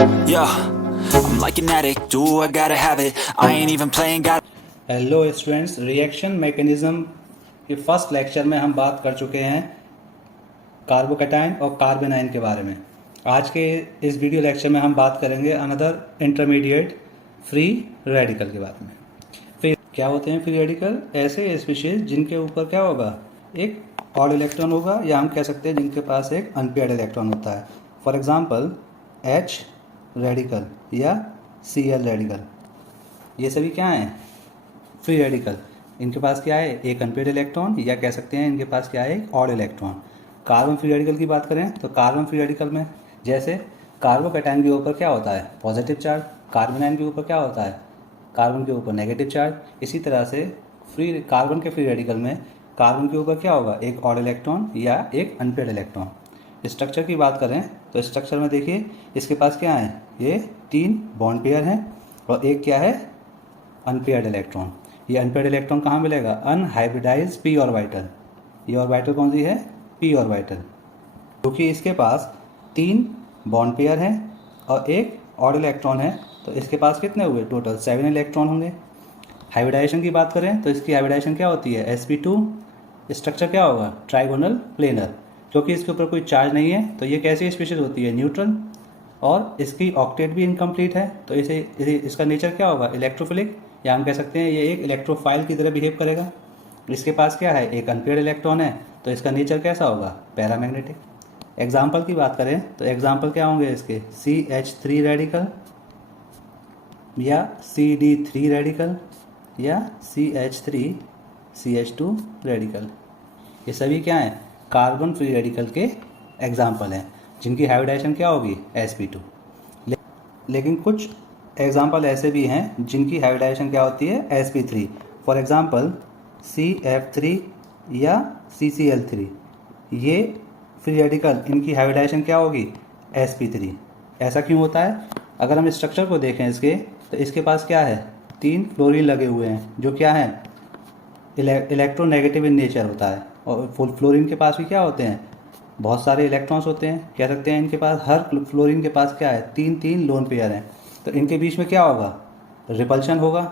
Yeah, I'm like an addict, do I gotta have it. I ain't even playing, got hello students, reaction mechanism के first lecture में हम बात कर चुके हैं कार्बोकैटायन और कार्बेनाइन के बारे में। आज के इस वीडियो लेक्चर में हम बात करेंगे अनदर इंटरमीडिएट फ्री रेडिकल के बारे में। फिर क्या होते हैं फ्री रेडिकल? ऐसे स्पीशीज जिनके ऊपर क्या होगा, एक ऑड इलेक्ट्रॉन होगा, या हम कह सकते हैं जिनके पास एक अनपेयर्ड इलेक्ट्रॉन होता है। फॉर एग्जांपल H रेडिकल या Cl रेडिकल, ये सभी क्या हैं? Free radical. इनके पास क्या है? एक अनपेयर्ड इलेक्ट्रॉन, या कह सकते हैं इनके पास क्या है? एक odd electron. Carbon free radical की बात करें तो कार्बन फ्री रेडिकल में जैसे कार्बोकैटायन के ऊपर क्या होता है? Positive charge. कार्बोनाइन के ऊपर क्या होता है? कार्बन के ऊपर नेगेटिव चार्ज। इसी तरह से कार्बन के फ्री रेडिकल में कार्बन के ऊपर क्या होगा? एक ऑड इलेक्ट्रॉन या एक अनपेयर्ड इलेक्ट्रॉन। स्ट्रक्चर की बात करें तो स्ट्रक्चर में देखिए इसके पास क्या है? ये 3 बॉन्ड पेयर हैं और एक क्या है? Unpaired electron. ये अनपेयर्ड इलेक्ट्रॉन कहाँ मिलेगा? Unhybridised P orbital. ये ऑर्बिटल कौन सी है? P orbital. क्योंकि इसके पास 3 बॉन्ड पेयर हैं और एक ऑड इलेक्ट्रॉन है, तो इसके पास कितने हुए? टोटल 7 इलेक्ट्रॉन होंगे। हाइब्रिडाइजेशन की बात करें तो इसकी हाइब्रिडाइजेशन क्या होती है? sp2। स्ट्रक्चर क्या होगा? Trigonal planar. क्योंकि इसके ऊपर कोई चार्ज नहीं है तो ये कैसी स्पीशीज होती है? न्यूट्रल। और इसकी ऑक्टेट भी इनकम्प्लीट है, तो इसका नेचर क्या होगा? इलेक्ट्रोफिलिक, या हम कह सकते हैं ये एक इलेक्ट्रोफाइल की तरह बिहेव करेगा। इसके पास क्या है? एक अनपेयर्ड इलेक्ट्रॉन है, तो इसका नेचर कैसा होगा? पैरामैग्नेटिक। एग्जाम्पल की बात करें तो एग्जाम्पल क्या होंगे इसके? CH3 रेडिकल या CD3 रेडिकल या CH3 CH2 रेडिकल। ये सभी क्या हैं? कार्बन फ्री रेडिकल के एग्जाम्पल हैं जिनकी हाइब्रिडाइजेशन क्या होगी? sp2। लेकिन कुछ एग्जाम्पल ऐसे भी हैं जिनकी हाइब्रिडाइजेशन क्या होती है? sp3। फॉर एग्जाम्पल CF3 या CCl3। ये फ्री रेडिकल, इनकी हाइब्रिडाइजेशन क्या होगी? sp3। ऐसा क्यों होता है? अगर हम स्ट्रक्चर को देखें इसके, तो इसके पास क्या है? 3 फ्लोरीन लगे हुए हैं जो क्या हैं? इलेक्ट्रोनेगेटिव इन नेचर होता है। और फ्लोरीन के पास भी क्या होते हैं? बहुत सारे इलेक्ट्रॉन्स होते हैं। कह सकते हैं इनके पास, हर फ्लोरीन के पास क्या है? 3 लोन पेयर हैं। तो इनके बीच में क्या होगा? रिपल्शन होगा।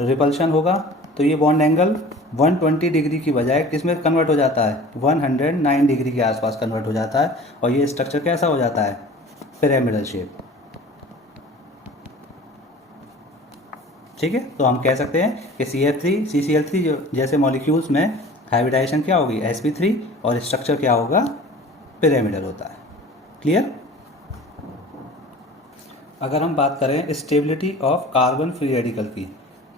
रिपल्शन होगा तो ये बॉन्ड एंगल 120 डिग्री की बजाय किस में कन्वर्ट हो जाता है? 109 डिग्री के आसपास कन्वर्ट हो जाता है, और ये स्ट्रक्चर कैसा हो जाता है? Pyramidal shape. ठीक है, तो हम कह सकते हैं कि CF3 CCl3 जैसे मॉलिक्यूल्स में हाइब्रिडाइजेशन क्या होगी? sp3, और स्ट्रक्चर क्या होगा? पिरामिडल होता है। क्लियर? अगर हम बात करें stability of carbon free radical की,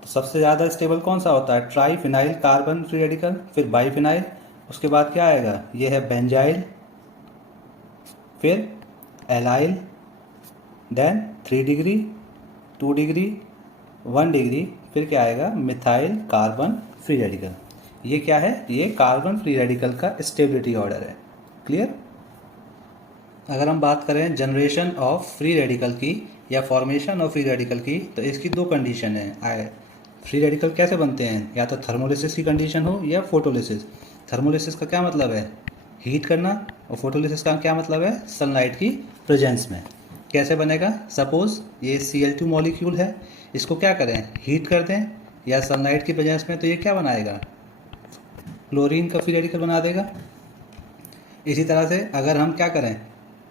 तो सबसे ज़्यादा स्टेबल कौन सा होता है? ट्राईफिनाइल कार्बन फ्री रेडिकल, फिर बाईफिनाइल, उसके बाद क्या आएगा? ये है बेंजाइल, फिर allyl, then 3 degree, 2 degree, 1 degree, फिर क्या आएगा? Methyl carbon free radical. ये क्या है? ये कार्बन फ्री रेडिकल का स्टेबिलिटी ऑर्डर है। क्लियर? अगर हम बात करें जनरेशन ऑफ फ्री रेडिकल की या फॉर्मेशन ऑफ फ्री रेडिकल की, तो इसकी 2 कंडीशन है। फ्री रेडिकल कैसे बनते हैं? या तो थर्मोलिसिस की कंडीशन हो या फोटोलिसिस। थर्मोलिसिस का क्या मतलब है? हीट करना, और फोटोलिसिस का क्या मतलब है? सनलाइट की प्रेजेंस में। कैसे बनेगा? सपोज ये Cl2 मॉलिक्यूल है, इसको क्या करें? हीट कर दें या सनलाइट की प्रेजेंस में, तो ये क्या बनाएगा? क्लोरीन का फ्री रेडिकल बना देगा। इसी तरह से अगर हम क्या करें?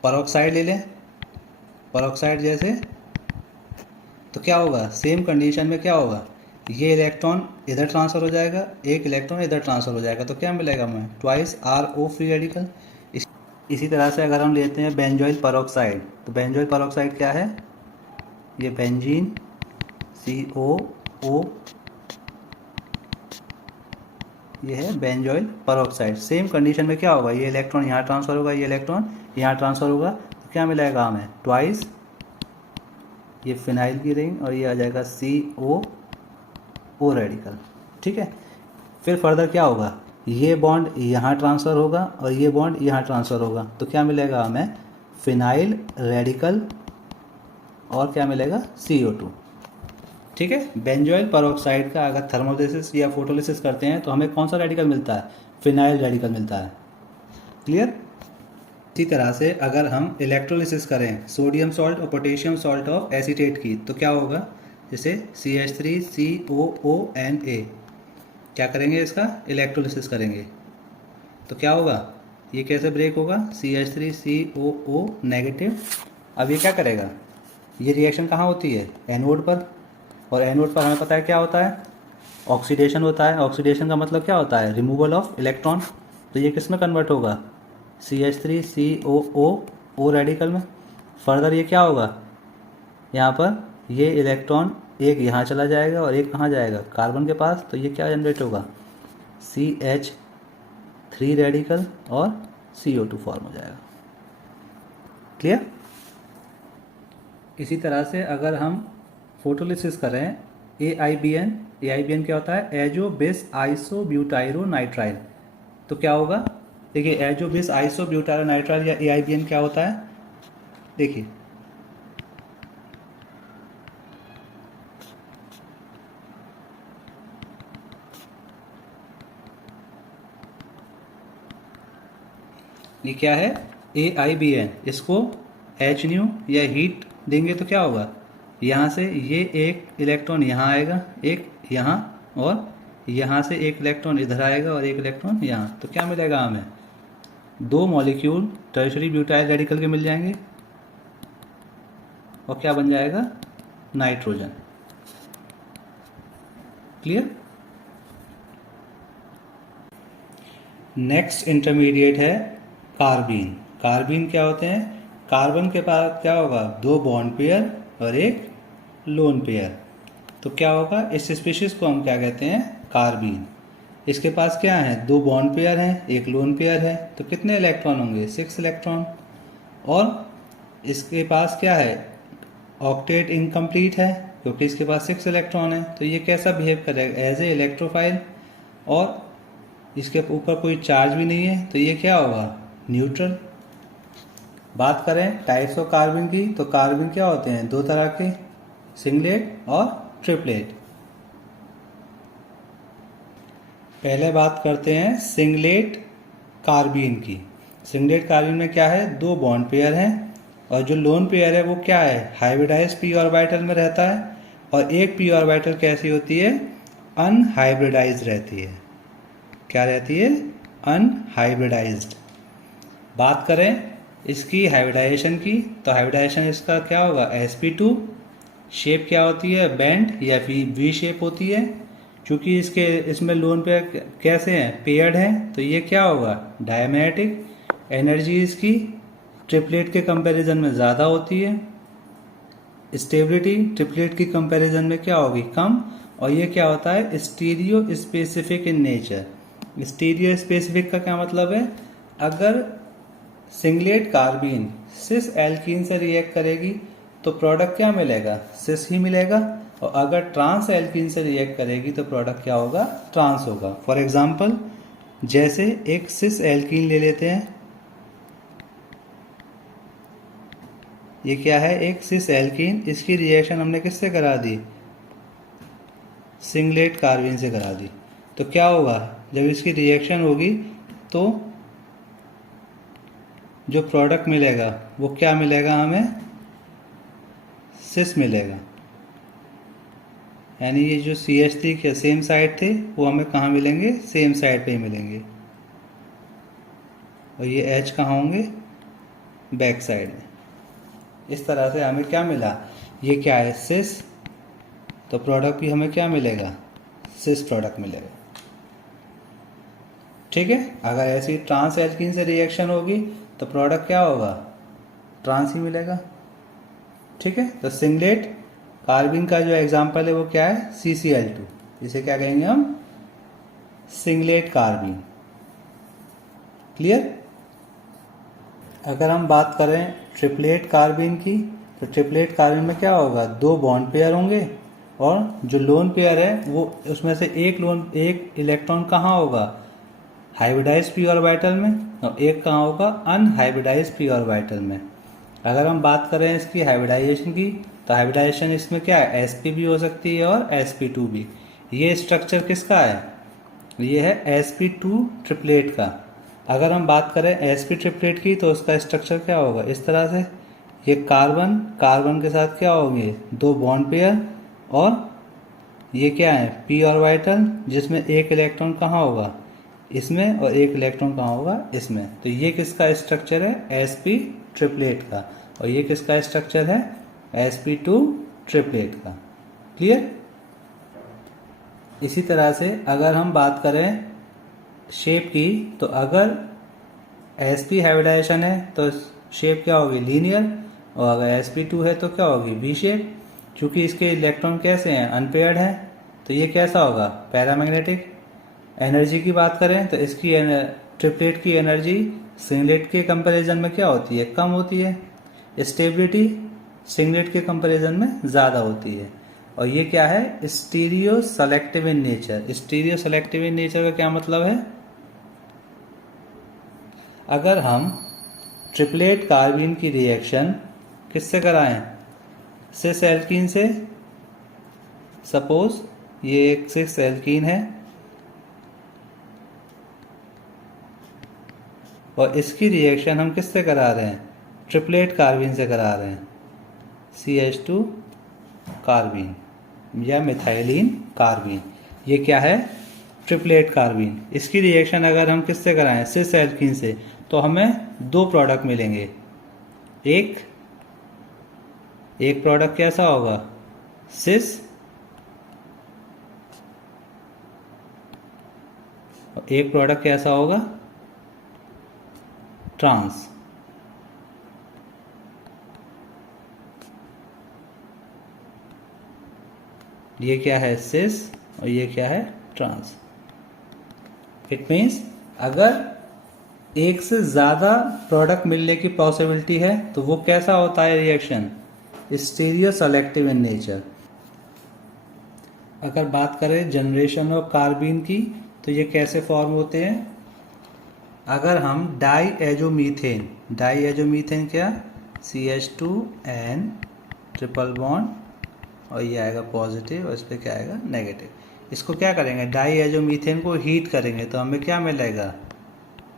परऑक्साइड ले लें, परऑक्साइड जैसे, तो क्या होगा? सेम कंडीशन में क्या होगा? ये इलेक्ट्रॉन इधर ट्रांसफ़र हो जाएगा, एक इलेक्ट्रॉन इधर ट्रांसफ़र हो जाएगा, तो क्या मिलेगा हमें? Twice RO free radical. इसी तरह से अगर हम लेते हैं बेंजोइल परऑक्साइड, तो बेंजोइल परऑक्साइड क्या है? ये बेंजीन COO, ये है बेंजोइल परऑक्साइड। सेम कंडीशन में क्या होगा? ये इलेक्ट्रॉन यहाँ ट्रांसफ़र होगा, ये इलेक्ट्रॉन यहाँ ट्रांसफ़र होगा, तो क्या मिलेगा हमें? ट्वाइस ये फिनाइल की रिंग, और ये आ जाएगा COO रेडिकल। ठीक है, फिर फर्दर क्या होगा? ये बॉन्ड यहाँ ट्रांसफ़र होगा और ये बॉन्ड यहाँ ट्रांसफ़र होगा, तो क्या मिलेगा हमें? फिनाइल रेडिकल, और क्या मिलेगा? CO2। ठीक है, बेंजोइल परऑक्साइड का अगर थर्मोलिसिस या फोटोलिसिस करते हैं तो हमें कौन सा रेडिकल मिलता है? फिनाइल रेडिकल मिलता है। क्लियर? इसी तरह से अगर हम इलेक्ट्रोलिसिस करें सोडियम सॉल्ट और पोटेशियम सॉल्ट ऑफ एसीटेट की तो क्या होगा, जैसे CH3COONA, क्या करेंगे इसका इलेक्ट्रोलिसिस करेंगे तो क्या होगा, ये कैसे ब्रेक होगा, CH3COO नेगेटिव। अब ये क्या करेगा, ये रिएक्शन कहाँ होती है, एनोड पर, और एनोड पर हमें पता है क्या होता है, ऑक्सीडेशन होता है। ऑक्सीडेशन का मतलब क्या होता है, रिमूवल ऑफ इलेक्ट्रॉन। तो ये किस में कन्वर्ट होगा, CH3COO रेडिकल में। फर्दर ये क्या होगा, यहाँ पर ये इलेक्ट्रॉन एक यहाँ चला जाएगा और एक कहाँ जाएगा, कार्बन के पास। तो ये क्या जनरेट होगा, CH3 रेडिकल और CO2 फॉर्म हो जाएगा। क्लियर। इसी तरह से अगर हम फोटोलिसिस करें AIBN क्या होता है, एजो बिस आइसोब्यूटाइरो नाइट्राइल। तो क्या होगा, देखिए एजो बिस आइसोब्यूटाइरो नाइट्राइल या AIBN क्या होता है, देखिए ये क्या है AIBN। इसको H न्यू या हीट देंगे तो क्या होगा, यहाँ से ये एक इलेक्ट्रॉन यहाँ आएगा, एक यहाँ, और यहाँ से एक इलेक्ट्रॉन इधर आएगा और एक इलेक्ट्रॉन यहाँ। तो क्या मिलेगा हमें, दो मॉलिक्यूल टर्शरी ब्यूटाइल रेडिकल के मिल जाएंगे और क्या बन जाएगा, नाइट्रोजन। क्लियर। नेक्स्ट इंटरमीडिएट है कार्बीन। कार्बीन क्या होते हैं, कार्बन के पास क्या होगा, दो बॉन्ड पेयर और एक लोन पेयर। तो क्या होगा, इस स्पीशीज को हम क्या कहते हैं, कार्बीन। इसके पास क्या है, दो बॉन्ड पेयर हैं, एक लोन पेयर है। तो कितने इलेक्ट्रॉन होंगे, 6 इलेक्ट्रॉन। और इसके पास क्या है, ऑक्टेट इनकम्प्लीट है क्योंकि इसके पास 6 इलेक्ट्रॉन है। तो ये कैसा बिहेव करेगा, एज ए इलेक्ट्रोफाइल, और इसके ऊपर कोई चार्ज भी नहीं है। तो ये क्या होगा, न्यूट्रल। बात करें टाइप्स ऑफ कार्बन की, तो कार्बन क्या होते हैं, दो तरह के, सिंगलेट और ट्रिपलेट। पहले बात करते हैं सिंगलेट कार्बीन की। सिंगलेट कार्बीन में क्या है, दो बॉन्ड पेयर हैं, और जो लोन पेयर है वो क्या है, हाइब्रिडाइज्ड p ऑर्बिटल में रहता है। और एक p ऑर्बिटल कैसी होती है, अनहाइब्रिडाइज्ड रहती है। क्या रहती है, अनहाइब्रिडाइज्ड। बात करें इसकी हाइब्रिडाइजेशन की, तो हाइब्रिडाइजेशन इसका क्या होगा, sp2। शेप क्या होती है, बैंड या वी शेप होती है। क्योंकि इसमें लोन पेयर कैसे हैं, पेयर्ड हैं, तो ये क्या होगा, डायमैग्नेटिक। एनर्जी इसकी ट्रिपलेट के कंपैरिजन में ज़्यादा होती है। स्टेबिलिटी ट्रिपलेट की कंपैरिजन में क्या होगी, कम। और ये क्या होता है, stereo specific in nature. Stereo specific का क्या मतलब है, अगर सिंगलेट कार्बीन सिस एल्कीन से रिएक्ट करेगी तो प्रोडक्ट क्या मिलेगा, सिस ही मिलेगा। और अगर ट्रांस एल्कीन से रिएक्ट करेगी तो प्रोडक्ट क्या होगा, ट्रांस होगा। फॉर एग्जांपल जैसे एक सिस एल्कीन ले लेते हैं, ये क्या है, एक सिस एल्कीन। इसकी रिएक्शन हमने किससे करा दी, सिंगलेट कार्बीन से करा दी। तो क्या होगा, जब इसकी रिएक्शन होगी तो जो प्रोडक्ट मिलेगा वो क्या मिलेगा हमें, सिस मिलेगा। यानी ये जो CH3 के सेम साइड थे वो हमें कहाँ मिलेंगे, सेम साइड पे ही मिलेंगे। और ये H कहाँ होंगे, बैक साइड में। इस तरह से हमें क्या मिला, ये क्या है, सिस। तो प्रोडक्ट भी हमें क्या मिलेगा, सिस प्रोडक्ट मिलेगा। ठीक है। अगर ऐसी ट्रांस एल्कीन से रिएक्शन होगी तो प्रोडक्ट क्या होगा, ट्रांस ही मिलेगा। ठीक है। तो सिंगलेट कार्बन का जो एग्जांपल है वो क्या है, CCl2। इसे क्या कहेंगे हम, सिंगलेट कार्बन। क्लियर। अगर हम बात करें ट्रिपलेट कार्बन की, तो ट्रिपलेट कार्बन में क्या होगा, दो बॉन्ड पेयर होंगे, और जो लोन पेयर है वो उसमें से एक इलेक्ट्रॉन कहाँ होगा, हाइब्रिडाइज्ड p ऑर्बिटल में, और एक कहाँ होगा, अनहाइब्रिडाइज्ड p ऑर्बिटल में। अगर हम बात करें इसकी हाइब्रिडाइजेशन की, तो हाइब्रिडाइजेशन इसमें क्या है, sp भी हो सकती है और sp2 भी। ये स्ट्रक्चर किसका है, ये है sp2 ट्रिपलेट का। अगर हम बात करें sp ट्रिपलेट की तो उसका स्ट्रक्चर क्या होगा, इस तरह से। ये कार्बन कार्बन के साथ क्या होंगे, 2 बॉन्ड पेयर, और ये क्या है, p ऑर्बिटल, जिसमें एक इलेक्ट्रॉन कहाँ होगा, इसमें, और एक इलेक्ट्रॉन कहाँ होगा, इसमें। तो ये किसका स्ट्रक्चर है, sp ट्रिपलेट का। और ये किसका स्ट्रक्चर है, sp2 ट्रिपलेट का। क्लियर। इसी तरह से अगर हम बात करें शेप की, तो अगर sp हाइब्रिडाइजेशन है तो शेप क्या होगी, लीनियर। और अगर sp2 है तो क्या होगी, वी शेप। क्योंकि इसके इलेक्ट्रॉन कैसे हैं, अनपेयर्ड हैं, तो ये कैसा होगा, पैरामैग्नेटिक। एनर्जी की बात करें तो इसकी ट्रिपलेट की एनर्जी सिंगलेट के कंपैरिजन में क्या होती है, कम होती है। स्टेबिलिटी सिंगलेट के कंपैरिजन में ज़्यादा होती है। और ये क्या है, stereo selective in nature. Stereo selective in nature का क्या मतलब है, अगर हम ट्रिपलेट कार्बीन की रिएक्शन किससे कराएं, सिस एल्कीन से। सपोज ये एक सिस एल्कीन है और इसकी रिएक्शन हम किससे करा रहे हैं, ट्रिपलेट कार्बीन से करा रहे हैं, CH2 कार्बीन या मिथाइलिन कार्बीन। ये क्या है, ट्रिपलेट कार्बीन। इसकी रिएक्शन अगर हम किससे कराएं, सिस एल्कीन से, तो हमें 2 प्रोडक्ट मिलेंगे। एक प्रोडक्ट कैसा होगा, सिस, और एक प्रोडक्ट कैसा होगा, ट्रांस। ये क्या है, सिस, और ये क्या है, ट्रांस। इट मीन्स अगर एक से ज़्यादा प्रोडक्ट मिलने की पॉसिबिलिटी है तो वो कैसा होता है reaction, stereo selective in nature. अगर बात करें जनरेशन ऑफ कार्बीन की तो ये कैसे फॉर्म होते हैं, अगर हम डाईएजोमीथेन क्या, CH2N ट्रिपल बॉन्ड, और ये आएगा पॉजिटिव और इस पर क्या आएगा, नेगेटिव। इसको क्या करेंगे, डाईएजोमीथेन को हीट करेंगे तो हमें क्या मिलेगा,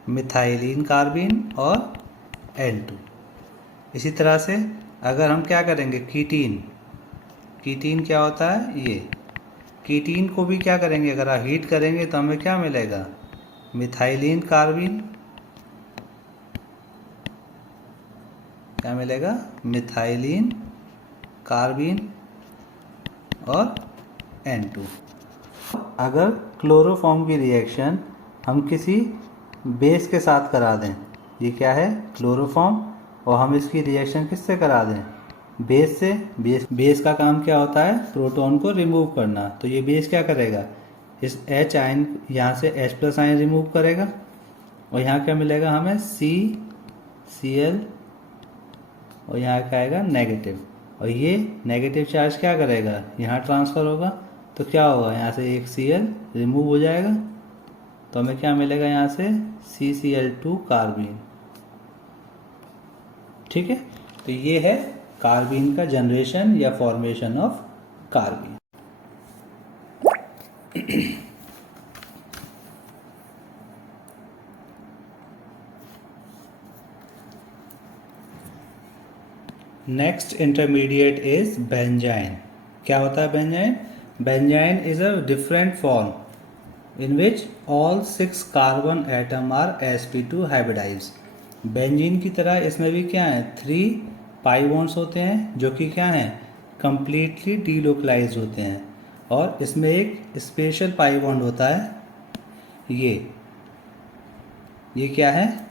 मिथाइलिन कार्बीन और N2। इसी तरह से अगर हम क्या करेंगे, कीटीन क्या होता है, ये कीटीन को भी क्या करेंगे, अगर आप हीट करेंगे तो हमें क्या मिलेगा, मिथाइलिन कार्बीन, क्या मिलेगा, मिथाइलिन कार्बीन और N2। अगर क्लोरोफॉर्म की रिएक्शन हम किसी बेस के साथ करा दें, ये क्या है, क्लोरोफॉर्म, और हम इसकी रिएक्शन किससे करा दें, बेस से। बेस का काम क्या होता है, प्रोटॉन को रिमूव करना। तो ये बेस क्या करेगा, इस H आयन, यहाँ से H+ आयन रिमूव करेगा, और यहाँ क्या मिलेगा हमें, CCl, और यहाँ क्या आएगा, नेगेटिव। और ये नेगेटिव चार्ज क्या करेगा, यहाँ ट्रांसफ़र होगा, तो क्या होगा, यहाँ से एक Cl रिमूव हो जाएगा, तो हमें क्या मिलेगा, यहाँ से CCl2 कार्बीन। ठीक है, तो ये है कार्बीन का जनरेशन या formation of carbene. Next intermediate is benzyne. क्या होता है benzyne, benzyne is a different form in which all 6 carbon atom are sp2 hybridize. Benzene की तरह इसमें भी क्या है, 3 पाई बॉन्ड्स होते हैं जो कि क्या हैं, कंप्लीटली डीलोकलाइज होते हैं। और इसमें एक स्पेशल पाई बॉन्ड होता है, ये क्या है,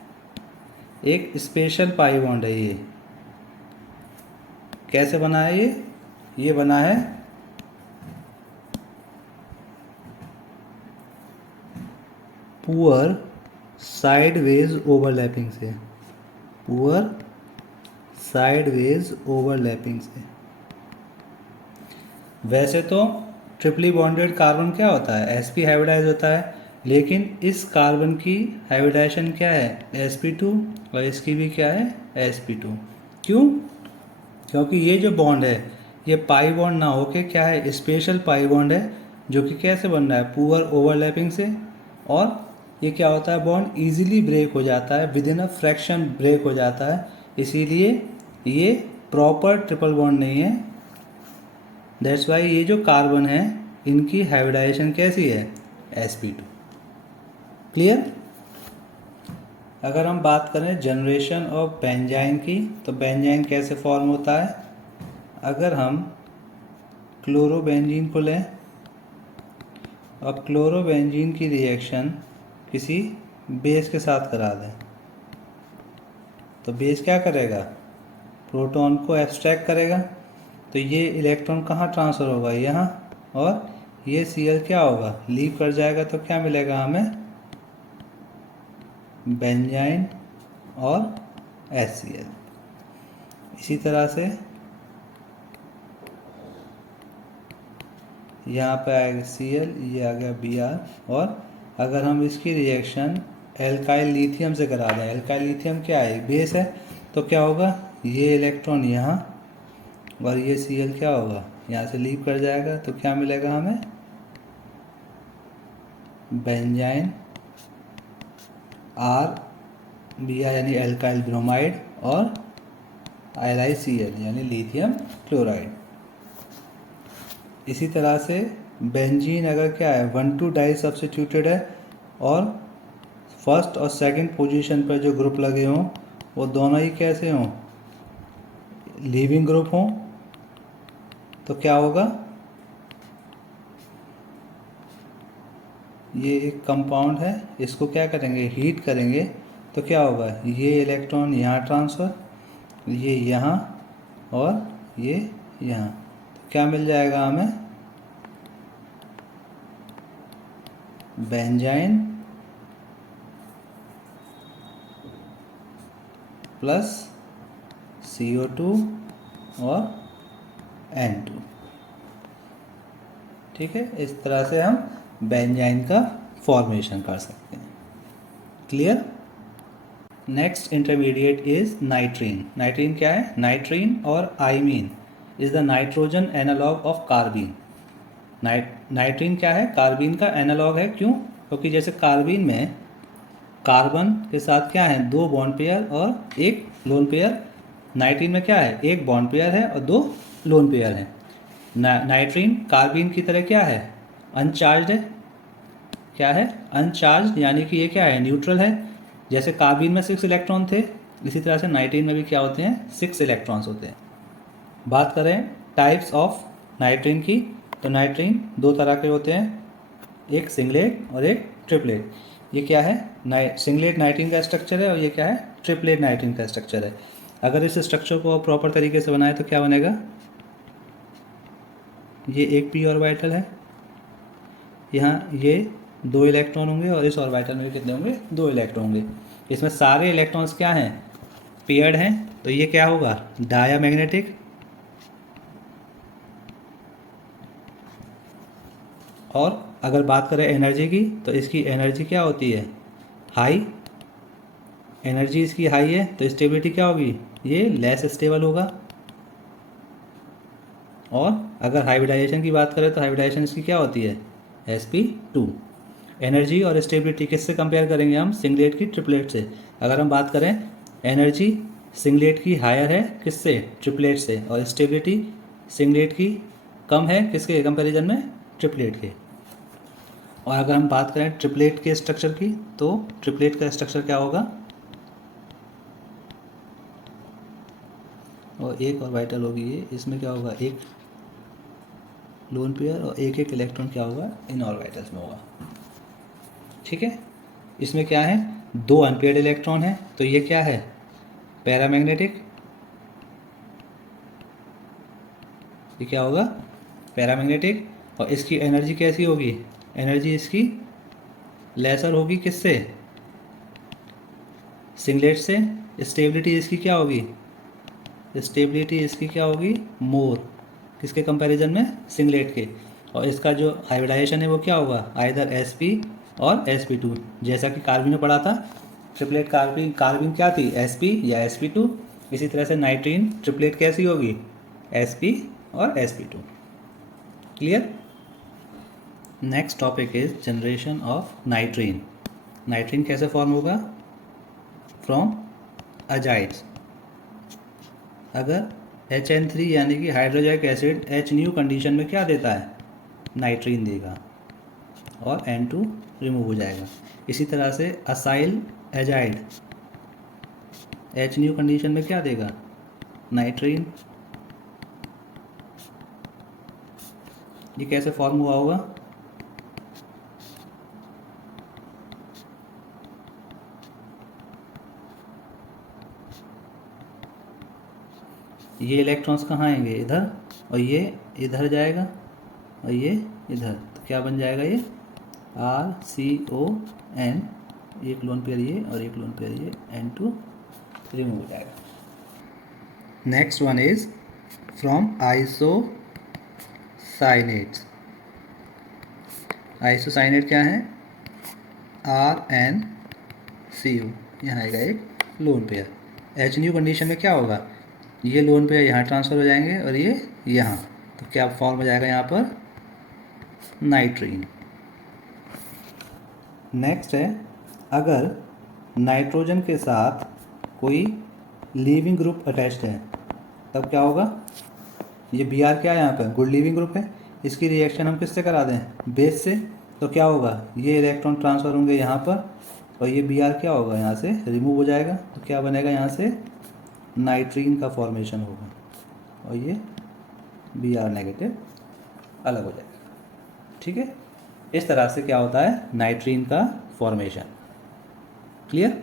एक स्पेशल पाई बॉन्ड है। ये कैसे बना है, ये बना है पुअर साइडवेज ओवरलैपिंग से, पुअर साइडवेज ओवरलैपिंग से। वैसे तो ट्रिपली बॉन्डेड कार्बन क्या होता है, sp हाइब्रिडाइज होता है, लेकिन इस कार्बन की हाइब्रिडाइजेशन क्या है, sp2, और इसकी भी क्या है, sp2। क्यों, क्योंकि ये जो बॉन्ड है ये पाई बॉन्ड ना होके क्या है, स्पेशल पाई बॉन्ड है, जो कि कैसे बन रहा है, पुअर ओवरलैपिंग से। और ये क्या होता है, बॉन्ड इजीली ब्रेक हो जाता है, within a fraction break हो जाता है, इसीलिए ये प्रॉपर ट्रिपल बॉन्ड नहीं है। दैट्स वाई ये जो कार्बन है इनकी हाइब्रिडाइजेशन कैसी है, sp2। क्लियर। अगर हम बात करें जनरेशन ऑफ बेंजाइन की, तो बेंजाइन कैसे फॉर्म होता है, अगर हम क्लोरोबेंजीन को लें और क्लोरोबेंजीन की रिएक्शन किसी बेस के साथ करा दें, तो बेस क्या करेगा, प्रोटॉन को एब्स्ट्रैक्ट करेगा, तो ये इलेक्ट्रॉन कहाँ ट्रांसफ़र होगा, यहाँ, और ये Cl क्या होगा, लीव कर जाएगा, तो क्या मिलेगा हमें, बेंजाइन और HCl। इसी तरह से यहाँ पे आएगा Cl, ये आ गया Br, और अगर हम इसकी रिएक्शन एल्काइल लिथियम से करा दें, एल्काइल लिथियम क्या है, बेस है, तो क्या होगा, ये इलेक्ट्रॉन यहाँ और ये Cl क्या होगा, यहाँ से लीव कर जाएगा, तो क्या मिलेगा हमें, बेंजाइन Br यानी एल्काइल ब्रोमाइड और AlCl यानी लिथियम क्लोराइड। इसी तरह से बेंजीन अगर क्या है 1,2 डाई सब्स्टिट्यूटेड है और फर्स्ट और सेकंड पोजीशन पर जो ग्रुप लगे हों वो दोनों ही कैसे हों, लीविंग ग्रुप हों, तो क्या होगा, ये एक कंपाउंड है, इसको क्या करेंगे, हीट करेंगे, तो क्या होगा, ये इलेक्ट्रॉन यहाँ ट्रांसफ़र, ये यहाँ और ये यहाँ, तो क्या मिल जाएगा हमें, बेंजाइन प्लस CO2 और N2। ठीक है, इस तरह से हम बेंजाइन का फॉर्मेशन कर सकते हैं। Clear. Next intermediate is nitrene. Nitrene क्या है, नाइट्रीन और imine is the nitrogen analogue of carbene. Nitrene क्या है, कार्बीन का एनालॉग है। क्यों, क्योंकि जैसे कार्बीन में कार्बन के साथ क्या है, 2 बॉन्ड पेयर और 1 लोन पेयर, नाइट्रीन में क्या है, 1 बॉन्ड पेयर है और 2 लोन पेयर हैं। नाइट्रीन कार्बीन की तरह क्या है, अनचार्ज्ड है। क्या है, अनचार्ज्ड, यानी कि ये क्या है, न्यूट्रल है। जैसे कार्बीन में 6 इलेक्ट्रॉन थे, इसी तरह से नाइट्रीन में भी क्या होते हैं, 6 इलेक्ट्रॉन्स होते हैं। बात करें टाइप्स ऑफ नाइट्रीन की, तो नाइट्रीन 2 तरह के होते हैं, एक सिंगलेट और एक ट्रिपलेट। ये क्या है, सिंगलेट नाइट्रीन का स्ट्रक्चर है और ये क्या है, ट्रिपलेट नाइट्रीन का स्ट्रक्चर है। अगर इस स्ट्रक्चर को प्रॉपर तरीके से बनाए तो क्या बनेगा, ये एक p ऑर्बिटल है, यहाँ ये 2 इलेक्ट्रॉन होंगे और इस ऑर्बिटल में भी कितने होंगे, 2 इलेक्ट्रॉन होंगे। इसमें सारे इलेक्ट्रॉन्स क्या हैं, पेयर्ड हैं, तो ये क्या होगा, डायामैग्नेटिक। और अगर बात करें एनर्जी की, तो इसकी एनर्जी क्या होती है, हाई। एनर्जी इसकी हाई है तो स्टेबिलिटी क्या होगी, ये लेस स्टेबल होगा। और अगर हाइब्रिडाइजेशन की बात करें तो हाइब्रिडाइजेशन इसकी क्या होती है, sp2। एनर्जी और स्टेबिलिटी किससे कंपेयर करेंगे हम, सिंगलेट की ट्रिपलेट से। अगर हम बात करें एनर्जी सिंगलेट की हायर है किससे, ट्रिपलेट से, और स्टेबिलिटी सिंगलेट की कम है किसके कंपैरिजन में, ट्रिपलेट के। और अगर हम बात करें ट्रिपलेट के स्ट्रक्चर की, तो ट्रिपलेट का स्ट्रक्चर क्या होगा, और एक ऑर्बिटल होगी ये, इसमें क्या होगा, एक लोन पेयर और एक इलेक्ट्रॉन क्या होगा, इन ऑर्बिटल्स में होगा। ठीक है, इसमें क्या है, 2 अनपेयर्ड इलेक्ट्रॉन है, तो ये क्या है, पैरामैग्नेटिक। ये क्या होगा, पैरामैग्नेटिक। और इसकी एनर्जी कैसी होगी, एनर्जी इसकी लेसर होगी किससे, सिंगलेट से। स्टेबिलिटी इसकी क्या होगी, स्टेबिलिटी इसकी क्या होगी, मोर, किसके कंपैरिजन में, सिंगलेट के। और इसका जो हाइब्रिडाइजेशन है वो क्या होगा, आइदर sp और sp2। जैसा कि कार्बन में पढ़ा था, ट्रिपलेट कार्बन क्या थी, sp या sp2। इसी तरह से नाइट्रीन ट्रिपलेट कैसी होगी, sp और sp2। Clear. Next topic is generation of नाइट्रीन। नाइट्रीन कैसे फॉर्म होगा? From azides. अगर HN3 यानी कि हाइड्रोजनिक एसिड H न्यू कंडीशन में क्या देता है? नाइट्रीन देगा और N2 रिमूव हो जाएगा। इसी तरह से acyl azide H new condition में क्या देगा? नाइट्रीन। ये कैसे फॉर्म हुआ होगा? ये इलेक्ट्रॉन्स कहाँ आएंगे? इधर, और ये इधर जाएगा और ये इधर, तो क्या बन जाएगा? ये RCON, एक लोन पेयर ये और एक लोन पेयर ये, N2 रिमूव हो जाएगा। Next one is from isocyanates. Isocyanate क्या है? RnCO, यहाँ आएगा एक lone pair. H new condition में क्या होगा? ये लोन पेयर यहाँ ट्रांसफ़र हो जाएंगे और ये यहाँ, तो क्या फॉर्म हो जाएगा यहाँ पर? नाइट्रीन। नेक्स्ट है, अगर नाइट्रोजन के साथ कोई लीविंग ग्रुप अटैच्ड है तब क्या होगा? ये Br क्या है यहाँ पर? गुड लीविंग ग्रुप है। इसकी रिएक्शन हम किससे करा दें? बेस से। तो क्या होगा? ये इलेक्ट्रॉन ट्रांसफ़र होंगे यहाँ पर और ये Br क्या होगा? यहाँ से रिमूव हो जाएगा। तो क्या बनेगा? यहाँ से नाइट्रीन का फॉर्मेशन होगा और ये Br नेगेटिव अलग हो जाएगा। ठीक है, इस तरह से क्या होता है? नाइट्रीन का फॉर्मेशन। क्लियर?